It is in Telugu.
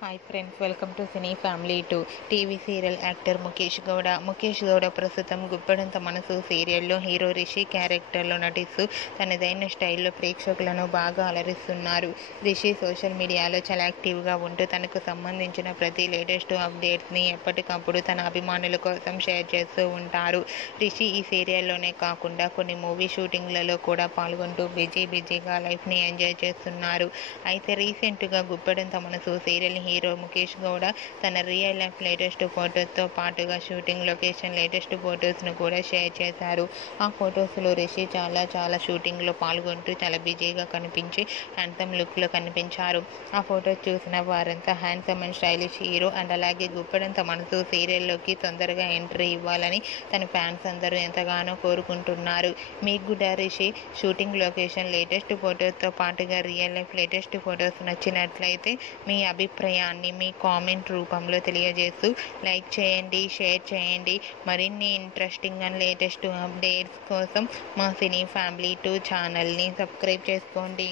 Hi friends, welcome to cine family two. TV serial actor Mukesh Gowda ప్రస్తుతం గుప్పెడంత మనసు సీరియల్లో హీరో రిషి క్యారెక్టర్లో నటిస్తూ తనదైన స్టైల్లో ప్రేక్షకులను బాగా అలరిస్తున్నారు. రిషి సోషల్ మీడియాలో చాలా యాక్టివ్గా ఉంటూ తనకు సంబంధించిన ప్రతి లేటెస్ట్ అప్డేట్స్ని ఎప్పటికప్పుడు తన అభిమానుల కోసం షేర్ చేస్తూ ఉంటారు. రిషి ఈ సీరియల్లోనే కాకుండా కొన్ని మూవీ షూటింగ్లలో కూడా పాల్గొంటూ బిజీగా లైఫ్ని ఎంజాయ్ చేస్తున్నారు. అయితే రీసెంట్గా గుప్పెడంత మనసు సీరియల్ హీరో ముఖేష్ గౌడ తన రియల్ లైఫ్ లేటెస్ట్ ఫొటోస్తో పాటుగా షూటింగ్ లొకేషన్ లేటెస్ట్ ఫొటోస్ను కూడా షేర్ చేశారు. ఆ ఫొటోస్లో రిషి చాలా షూటింగ్లో పాల్గొంటూ చాలా బిజీగా కనిపించి హ్యాండ్సమ్ లుక్లో కనిపించారు. ఆ ఫొటోస్ చూసిన వారంతా handsome and stylish hero and అలాగే గుప్పెడంత మనసు సీరియల్లోకి తొందరగా ఎంట్రీ ఇవ్వాలని తన ఫ్యాన్స్ అందరూ ఎంతగానో కోరుకుంటున్నారు. మీకు కూడా రిషి షూటింగ్ లొకేషన్ లేటెస్ట్ ఫొటోస్తో పాటుగా రియల్ లైఫ్ లేటెస్ట్ ఫొటోస్ నచ్చినట్లయితే మీ అభిప్రాయాన్ని మీ కామెంట్ రూపంలో తెలియజేస్తూ లైక్ చేయండి, షేర్ చేయండి. మరిన్ని ఇంట్రెస్టింగ్ అండ్ లేటెస్ట్ అప్డేట్స్ కోసం మా సినీ ఫ్యామిలీ 2 ఛానల్ని సబ్స్క్రైబ్ చేసుకోండి.